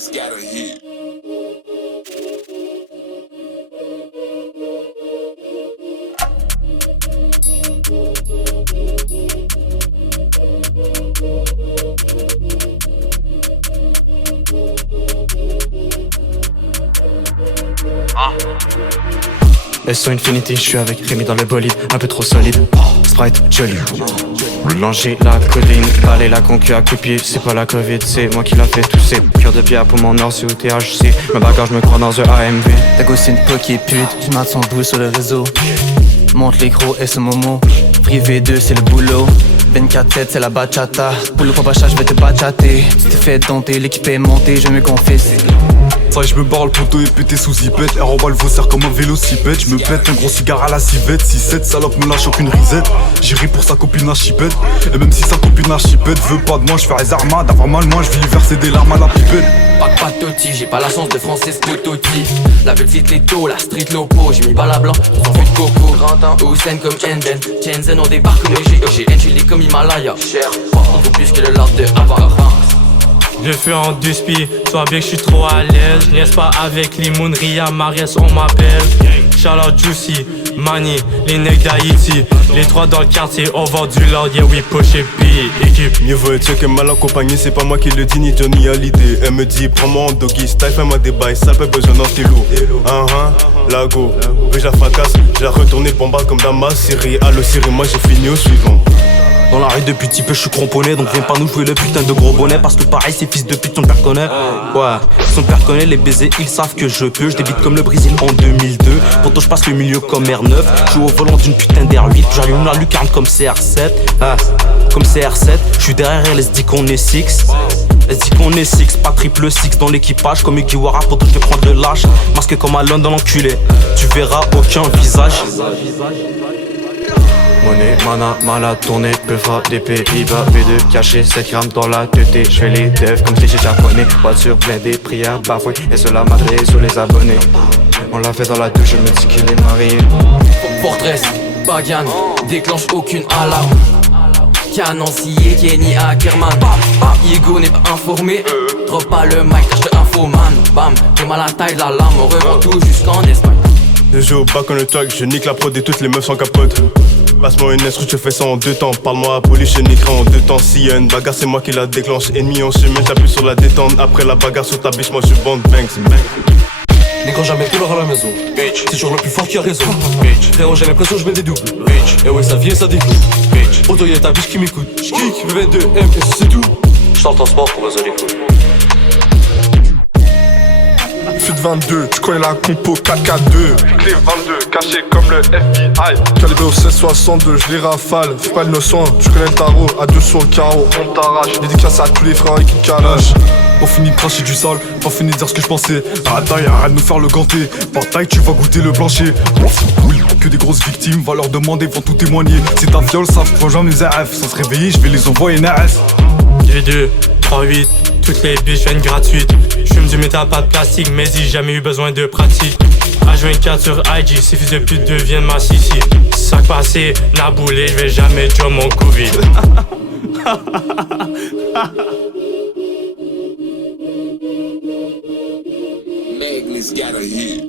Magnus got a hit. SO Infinity, je suis avec Rémi dans le bolide, un peu trop solide. Sprite, joli. Mélanger la codeine, baler la concu à coups de pied. C'est pas la Covid, c'est moi qui l'a fait tousser. Cœur de pierre pour mon or, c'est au THC. Ma bagarre, je me crois dans un AMV. Ta gosse c'est une poké pute, je mate son bout sur le réseau. Monte l'écro et ce moment. Privé 2 c'est le boulot. 24/7 c'est la bachata. Pour le papacha je vais te bachater. Tu t'es fait dompter, l'équipe est montée, je vais me confesser. Ça je me barre le poteau et pété sous zipette. Elle remballe vos serres comme un vélocipède. Je me pète un gros cigare à la civette. 6-7 salope me lâche aucune risette. J'irai pour sa copine à chipette. Et même si sa copine à chipette veut pas de moi, je fais les armades. D'avoir mal moi je vais lui verser des larmes à la pipette. Pas de patoti, j'ai pas la chance de Francesco Totti. La petite Leto, la street lopo. J'ai mis bala blanc, on s'en fait de coco. Hussein comme Enden, Shenzhen on débarque comme les GEGN. J'suis comme Himalaya, cher. Il faut plus que le lard de Havana. Je fais en deux spies, toi bien que je suis trop à l'aise. N'est-ce pas avec Limoun, Ria, Mariès, on m'appelle. Shout Juicy, Mani, les nègres d'Haïti. Les trois dans le quartier, on vend du lord, yeah we push it, équipe. Mieux vaut être sûr que mal accompagné, c'est pas moi qui le dis ni Johnny Hallyday. Elle me dit, prends-moi en doggy style, fais-moi des bails, ça peut besoin d'un télo. Lago, je la fracasse, je la retourné bomba comme Damas. Siri, allo Siri, moi j'ai fini au suivant. Dans la rue depuis petit peu je suis cramponné. Donc viens pas nous jouer le putain de gros bonnet. Parce que pareil ces fils de pute son père connaît. Ouais, son père connaît les baisers, ils savent que je peux. Je débite comme le Brésil en 2002. Pourtant je passe le milieu comme R9. Je suis au volant d'une putain d'R8. J'allume la lucarne comme CR7. Comme CR7, je suis derrière elle, elle se dit qu'on est 6. Elle se dit qu'on est 6, pas triple 6 dans l'équipage. Comme Igiwara, pourtant je vais prendre le lâche. Masqué comme Alon dans l'enculé. Tu verras aucun visage. Monnaie, mana, mal à tourner, peufra des Pays-Bas, B2 caché, 7 grammes dans la tête. Je fais les devs comme si j'étais japonais. Voiture blindée, prière, bafouée, et cela madré sur les abonnés. On l'a fait dans la douche, je me dis qu'il est marié. Fortress, Bagan, déclenche aucune alarme. Canon scié, Kenny Ackerman. Ego n'est pas informé. Drop pas le mic, tâche de infoman. Bam, t'es mal à la taille de la lame, on revend tout jusqu'en Espagne. Je joue au bac on le track, je nique la prod et toutes les meufs sans capote. Passe-moi une instru, je fais ça en 2 temps. Parle-moi à police, je niquerai en 2 temps. S'il y a une bagarre, c'est moi qui la déclenche. Ennemi en chemin, j'appuie sur la détente. Après la bagarre sur ta biche, moi je bande bang. Mais quand jamais couleur à la maison, c'est toujours le plus fort qui a raison. Frérot, j'ai l'impression que je mets des doubles. Et ouais, ça vient, ça découle. Auto, y'a ta biche qui m'écoute. J'kick, V22, M, et c'est tout. J'tente en sport pour raisonner cool. Fut 22, tu connais la compo 4K2. Clé 22, caché comme le FBI. Calibre au 1662, je les rafale. Fais pas le innocent, tu connais le tarot. À 2 sur le carreau, on t'arrache. Dédicace à tous les frères avec une calage. On finit de cracher du sale, pas fini de dire ce que je pensais. Attends, arrête de nous faire le ganté. Bataille, tu vas goûter le plancher. Que des grosses victimes, va leur demander, vont tout témoigner. Si ta viole, ça faut jamais mes AF. Sans se réveiller, je vais les envoyer NRS. 2, 3, 8, toutes les biches viennent gratuites. J'fume du métal, pas de plastique, mais j'ai jamais eu besoin de pratique. H24 sur IG, ces fils de pute deviennent ma sissi. Sac passé, naboulé, j'vais jamais job mon Covid. Magnus got a hit.